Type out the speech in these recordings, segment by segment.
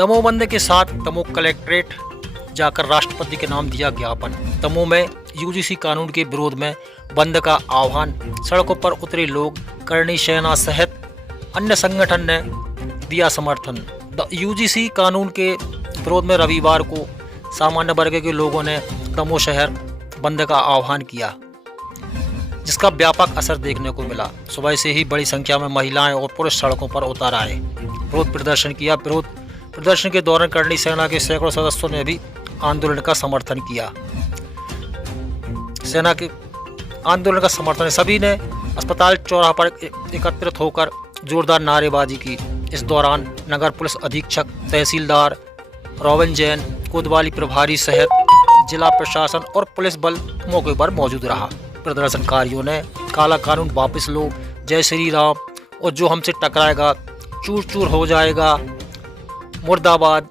दमोह बंद के साथ दमोह कलेक्ट्रेट जाकर राष्ट्रपति के नाम दिया ज्ञापन। दमोह में यूजीसी कानून के विरोध में बंद का आह्वान, सड़कों पर उतरे लोग, करणी सेना सहित अन्य संगठन ने दिया समर्थन। यूजीसी कानून के विरोध में रविवार को सामान्य वर्ग के लोगों ने दमोह शहर बंद का आह्वान किया, जिसका व्यापक असर देखने को मिला। सुबह से ही बड़ी संख्या में महिलाएं और पुरुष सड़कों पर उतर आए, विरोध प्रदर्शन किया। विरोध प्रदर्शन के दौरान करणी सेना के सैकड़ों सदस्यों ने भी आंदोलन का समर्थन किया। सेना के आंदोलन का समर्थन सभी ने अस्पताल चौराहा पर एकत्रित होकर जोरदार नारेबाजी की। इस दौरान नगर पुलिस अधीक्षक, तहसीलदार रोवन जैन, कोतवाली प्रभारी सहित जिला प्रशासन और पुलिस बल मौके पर मौजूद रहा। प्रदर्शनकारियों ने काला कानून वापस लो, जय श्री राम और जो हमसे टकराएगा चूर चूर हो जाएगा, मुर्दाबाद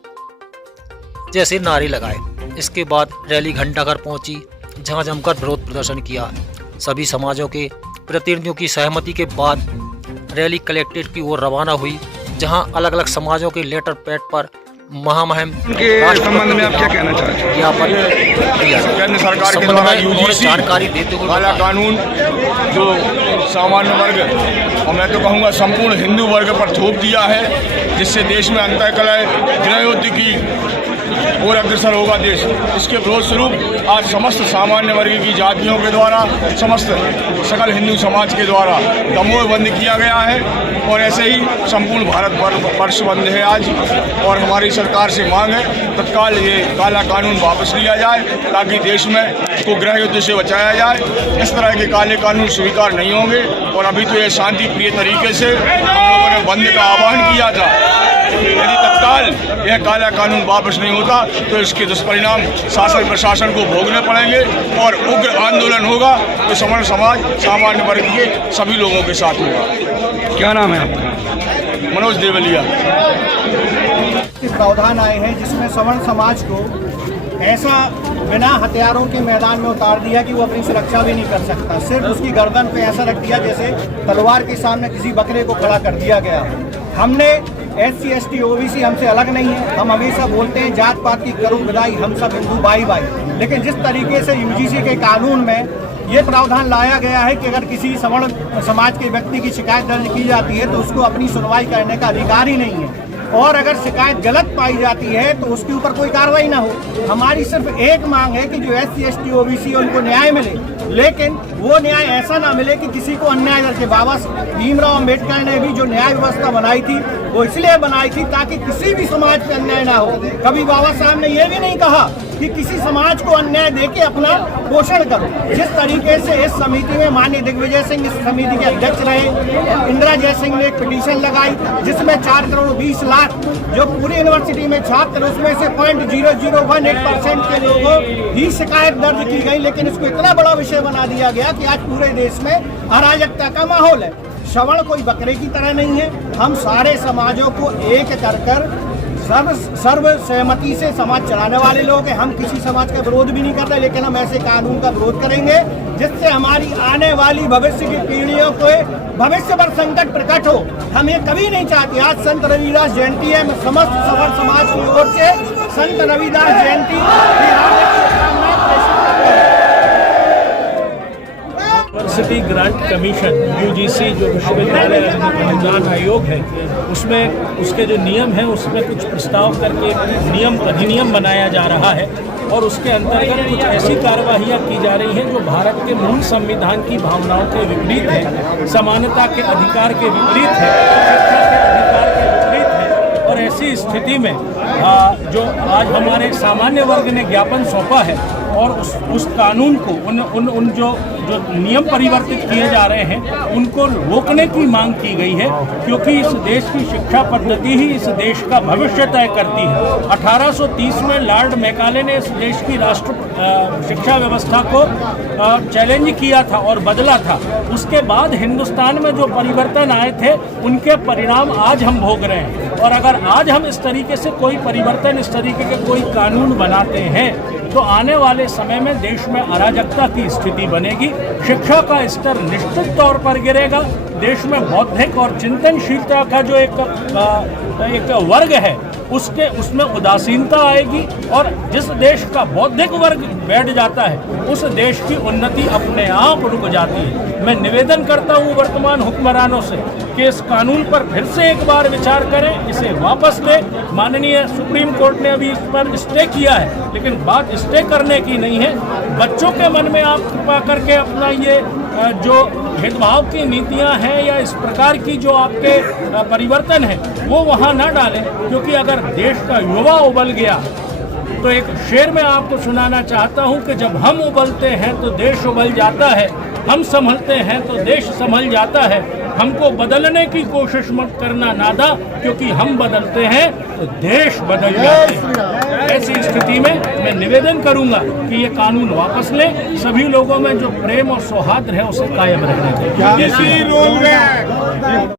जैसे नारे लगाए। इसके बाद रैली घंटाघर पहुंची, जहां जमकर विरोध प्रदर्शन किया। सभी समाजों के प्रतिनिधियों की सहमति के बाद रैली कलेक्ट्रेट की ओर रवाना हुई, जहां अलग अलग समाजों के लेटर पैड पर महामहिम के संबंध में आप क्या कहना चाहते हैं? ज्ञापन दिया। केंद्र सरकार के द्वारा यूजीसी जानकारी देते हुए काला कानून जो सामान्य वर्ग और मैं तो कहूँगा संपूर्ण हिंदू वर्ग पर थोप दिया है, जिससे देश में अंतःकलह गृहयुद्ध की और अग्रसर होगा देश। इसके विरोध स्वरूप आज समस्त सामान्य वर्ग की जातियों के द्वारा, समस्त सकल हिंदू समाज के द्वारा दमोह बंद किया गया है और ऐसे ही संपूर्ण भारत वर्ष बंद है आज। और हमारी सरकार से मांग है तत्काल ये काला कानून वापस लिया जाए, ताकि देश में को गृह युद्ध से बचाया जाए। इस तरह के काले कानून स्वीकार नहीं होंगे और अभी तो ये शांति प्रिय तरीके से हम लोगों ने बंद का आह्वान किया था। यदि तत्काल यह काला कानून वापस नहीं होता तो इसके दुष्परिणाम शासन प्रशासन को भोगने पड़ेंगे और उग्र आंदोलन होगा तो सवर्ण समाज सामान्य वर्ग के सभी लोगों के साथ होगा। क्या नाम है आपका? मनोज देवलिया। प्रावधान आए हैं जिसमें सवर्ण समाज को ऐसा बिना हथियारों के मैदान में उतार दिया कि वो अपनी सुरक्षा भी नहीं कर सकता। सिर्फ उसकी गर्दन पे ऐसा रख दिया जैसे तलवार के सामने किसी बकरे को खड़ा कर दिया गया। हमने SC ST OBC हमसे अलग नहीं है। हम हमेशा बोलते हैं जात पात की करो विदाई, हम सब हिंदू भाई भाई। लेकिन जिस तरीके से यूजीसी के कानून में ये प्रावधान लाया गया है कि अगर किसी सवर्ण समाज के व्यक्ति की शिकायत दर्ज की जाती है तो उसको अपनी सुनवाई करने का अधिकार ही नहीं है, और अगर शिकायत गलत पाई जाती है तो उसके ऊपर कोई कार्रवाई ना हो। हमारी सिर्फ एक मांग है कि जो SC ST OBC उनको न्याय मिले, लेकिन वो न्याय ऐसा ना मिले कि किसी को अन्याय करके। बाबा भीमराव अम्बेडकर ने भी जो न्याय व्यवस्था बनाई थी वो इसलिए बनाई थी ताकि किसी भी समाज पे अन्याय ना हो। कभी बाबा साहब ने ये भी नहीं कहा कि किसी समाज को अन्याय देके अपना पोषण करो। जिस तरीके से इस समिति में माननीय दिग्विजय सिंह इस समिति के अध्यक्ष रहे, इंदिरा जयसिंह ने एक पिटीशन लगाई जिसमें 4 करोड़ 20 लाख जो पूरी यूनिवर्सिटी में छात्र, उसमें से 0.0018% के लोगों की शिकायत दर्ज की गई। लेकिन इसको इतना बड़ा विषय बना दिया गया कि आज पूरे देश में अराजकता का माहौल है। श्रवण कोई बकरे की तरह नहीं है। हम सारे समाजों को एक कर सर्व सहमति से समाज चलाने वाले लोग हैं। हम किसी समाज का विरोध भी नहीं कर रहे, लेकिन हम ऐसे कानून का विरोध करेंगे जिससे हमारी आने वाली भविष्य की पीढ़ियों को भविष्य पर संकट प्रकट हो। हम ये कभी नहीं चाहते। आज संत रविदास जयंती है। मैं समस्त सवर्ण समाज की ओर से संत रविदास जयंती यूनिवर्सिटी ग्रांट कमीशन यूजीसी जो विश्वविद्यालय अनुदान आयोग है, उसमें उसके जो नियम हैं उसमें कुछ प्रस्ताव करके अधिनियम बनाया जा रहा है और उसके अंतर्गत कुछ ऐसी कार्यवाहियाँ की जा रही हैं जो भारत के मूल संविधान की भावनाओं के विपरीत है, समानता के अधिकार के विपरीत है, शिक्षा के अधिकार के विपरीत है। और ऐसी स्थिति में जो आज हमारे सामान्य वर्ग ने ज्ञापन सौंपा है और उस कानून को उन जो नियम परिवर्तित किए जा रहे हैं उनको रोकने की मांग की गई है, क्योंकि इस देश की शिक्षा पद्धति ही इस देश का भविष्य तय करती है। 1830 में लॉर्ड मैकाले ने इस देश की राष्ट्र शिक्षा व्यवस्था को चैलेंज किया था और बदला था। उसके बाद हिंदुस्तान में जो परिवर्तन आए थे उनके परिणाम आज हम भोग रहे हैं। और अगर आज हम इस तरीके से कोई परिवर्तन, इस तरीके के कोई कानून बनाते हैं तो आने वाले समय में देश में अराजकता की स्थिति बनेगी, शिक्षा का स्तर निश्चित तौर पर गिरेगा, देश में बौद्धिक और चिंतनशीलता का जो एक वर्ग है उसमें उदासीनता आएगी और जिस देश का बौद्धिक वर्ग बैठ जाता है उस देश की उन्नति अपने आप रुक जाती है। मैं निवेदन करता हूँ वर्तमान हुक्मरानों से कि इस कानून पर फिर से एक बार विचार करें, इसे वापस लें। माननीय सुप्रीम कोर्ट ने अभी इस पर स्टे किया है, लेकिन बात स्टे करने की नहीं है। बच्चों के मन में आप कृपा करके अपना ये जो भेदभाव की नीतियां हैं या इस प्रकार की जो आपके परिवर्तन है वो वहां ना डालें, क्योंकि अगर देश का युवा उबल गया तो एक शेर मैं आपको सुनाना चाहता हूं कि जब हम उबलते हैं तो देश उबल जाता है, हम संभलते हैं तो देश संभल जाता है। हमको बदलने की कोशिश मत करना नादा, क्योंकि हम बदलते हैं तो देश बदल जाते हैं। ऐसी स्थिति में मैं निवेदन करूंगा कि ये कानून वापस लें, सभी लोगों में जो प्रेम और सौहार्द है उसे कायम रखने दें।